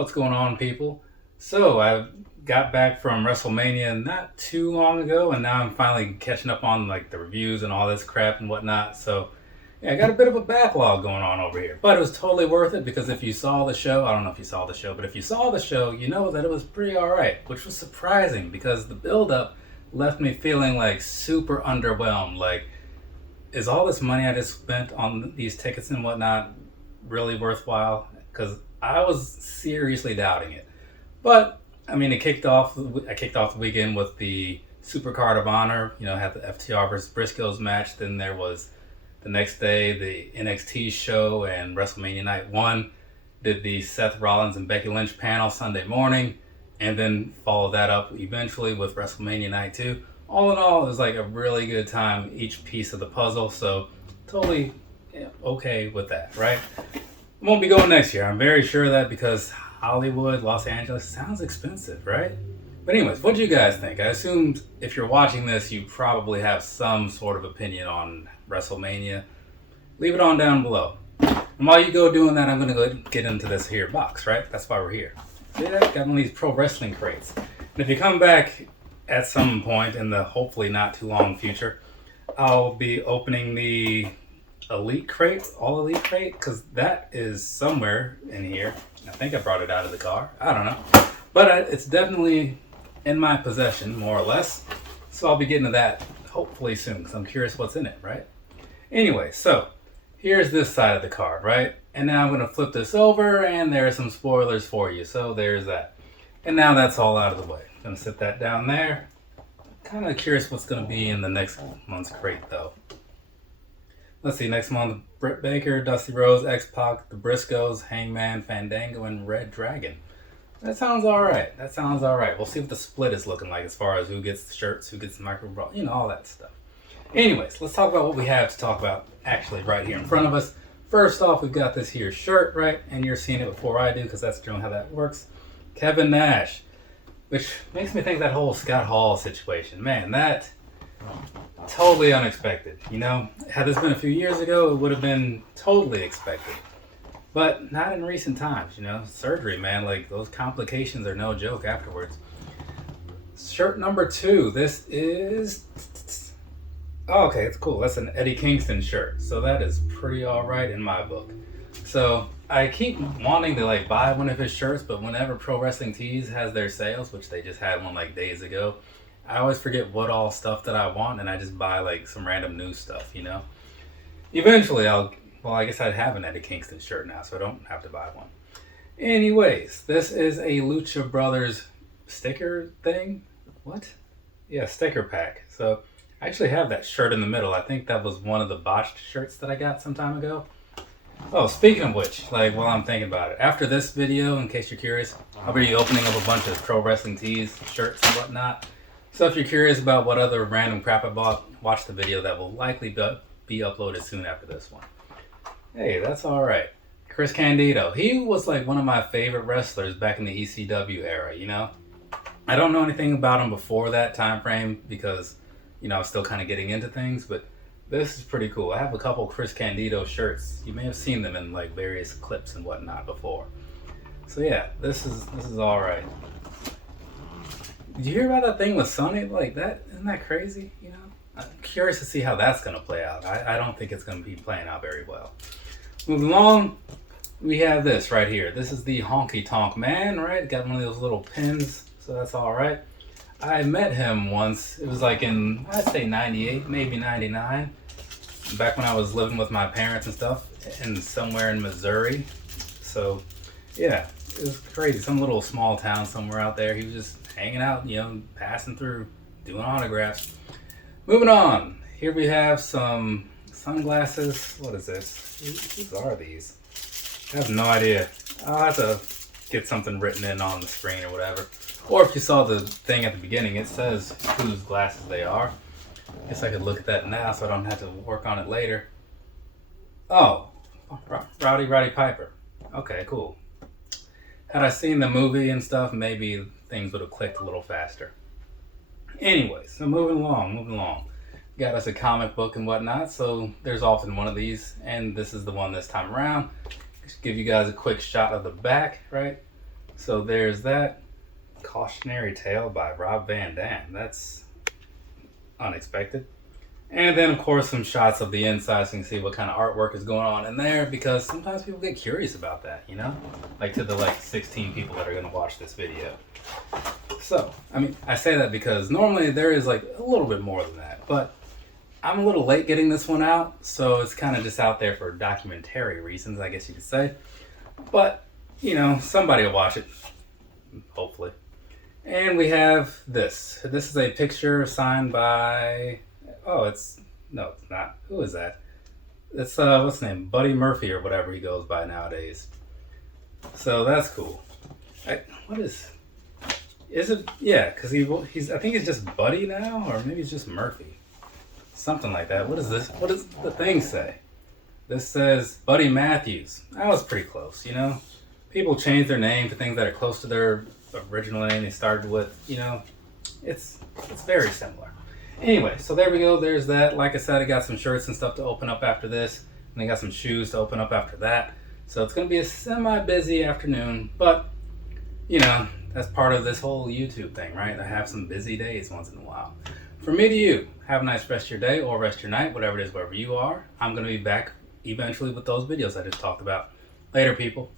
What's going on, people? So I got back from WrestleMania not too long ago, and now I'm finally catching up on like the reviews and all this crap and whatnot. So yeah, I got a bit of a backlog going on over here, but it was totally worth it because if you saw the show, I don't know if you saw the show, but if you saw the show, you know that it was pretty alright, which was surprising because the build-up left me feeling like super underwhelmed. Like, is all this money I just spent on these tickets and whatnot really worthwhile? Because I was seriously doubting it. But I mean, I kicked off the weekend with the Supercard of Honor. You know, had the FTR versus Briscoes match. Then there was the next day the NXT show and WrestleMania Night 1. Did the Seth Rollins and Becky Lynch panel Sunday morning, and then followed that up eventually with WrestleMania Night 2. All in all, it was like a really good time, each piece of the puzzle. So totally okay with that, right? Won't be going next year. I'm very sure of that because Hollywood, Los Angeles sounds expensive, right? But anyways, what do you guys think? I assumed if you're watching this, you probably have some sort of opinion on WrestleMania. Leave it on down below. And while you go doing that, I'm going to go get into this here box, right? That's why we're here. See that? Got one of these pro wrestling crates. And if you come back at some point in the hopefully not too long future, I'll be opening the Elite crate, all Elite crate, because that is somewhere in here. I think I brought it out of the car. I don't know. But it's definitely in my possession, more or less. So I'll be getting to that hopefully soon, because I'm curious what's in it, right? Anyway, so here's this side of the card, right? And now I'm going to flip this over, and there are some spoilers for you. So there's that. And now that's all out of the way. I'm going to sit that down there. Kind of curious what's going to be in the next month's crate, though. Let's see, next month, Britt Baker, Dusty Rhodes, X-Pac, The Briscoes, Hangman, Fandango, and Red Dragon. That sounds alright. We'll see what the split is looking like as far as who gets the shirts, who gets the micro brawl, you know, all that stuff. Anyways, let's talk about what we have to talk about actually right here in front of us. First off, we've got this here shirt, right? And you're seeing it before I do because that's generally how that works. Kevin Nash, which makes me think that whole Scott Hall situation. Man, that totally unexpected. You know, had this been a few years ago, it would have been totally expected. But not in recent times, you know. Surgery, man, like those complications are no joke afterwards. Shirt number 2. This is... Oh, okay, it's cool. That's an Eddie Kingston shirt. So that is pretty alright in my book. So I keep wanting to like buy one of his shirts, but whenever Pro Wrestling Tees has their sales, which they just had one like days ago, I always forget what all stuff that I want, and I just buy like some random new stuff, you know. Eventually I guess I'd have an Eddie Kingston shirt now, so I don't have to buy one. Anyways, this is a Lucha Brothers sticker thing. What? Yeah, sticker pack. So I actually have that shirt in the middle. I think that was one of the botched shirts that I got some time ago. Oh, speaking of which, like while I'm thinking about it, after this video, in case you're curious, I'll be opening up a bunch of Pro Wrestling Tees, shirts, and whatnot. So if you're curious about what other random crap I bought, watch the video that will likely be uploaded soon after this one. Hey, that's alright. Chris Candido. He was like one of my favorite wrestlers back in the ECW era, you know? I don't know anything about him before that time frame because, you know, I was still kind of getting into things, but this is pretty cool. I have a couple Chris Candido shirts. You may have seen them in like various clips and whatnot before. So yeah, this is alright. Did you hear about that thing with Sonny? Like that, isn't that crazy? You know? I'm curious to see how that's going to play out. I don't think it's going to be playing out very well. Moving along, we have this right here. This is the Honky Tonk Man, right? Got one of those little pins, so that's all right. I met him once. It was like in, I'd say 98, maybe 99. Back when I was living with my parents and stuff, and somewhere in Missouri. So, yeah, it was crazy. Some little small town somewhere out there. He was just hanging out, you know, passing through, doing autographs. Moving on. Here we have some sunglasses. What is this? Whose are these? I have no idea. I'll have to get something written in on the screen or whatever. Or if you saw the thing at the beginning, it says whose glasses they are. Guess I could look at that now so I don't have to work on it later. Oh, Roddy Piper. Okay, cool. Had I seen the movie and stuff, maybe things would have clicked a little faster. Anyways, so moving along. Got us a comic book and whatnot, so there's often one of these, and this is the one this time around. Just give you guys a quick shot of the back, right? So there's that cautionary tale by Rob Van Dam. That's unexpected. And then, of course, some shots of the inside so you can see what kind of artwork is going on in there, because sometimes people get curious about that, you know? Like to the 16 people that are going to watch this video. So, I mean, I say that because normally there is like a little bit more than that, but I'm a little late getting this one out, so it's kind of just out there for documentary reasons, I guess you could say. But, you know, somebody will watch it, hopefully. And we have this. This is a picture signed by... Oh, no, it's not. Who is that? It's, what's his name? Buddy Murphy or whatever he goes by nowadays. So that's cool. What is it? Yeah, because I think he's just Buddy now, or maybe he's just Murphy. Something like that. What is this? What does the thing say? This says Buddy Matthews. That was pretty close, you know? People change their name to things that are close to their original name they started with, you know? It's very similar. Anyway, so there we go. There's that. Like I said, I got some shirts and stuff to open up after this. And I got some shoes to open up after that. So it's going to be a semi-busy afternoon. But, you know, that's part of this whole YouTube thing, right? I have some busy days once in a while. From me to you, have a nice rest of your day or rest of your night, whatever it is, wherever you are. I'm going to be back eventually with those videos I just talked about. Later, people.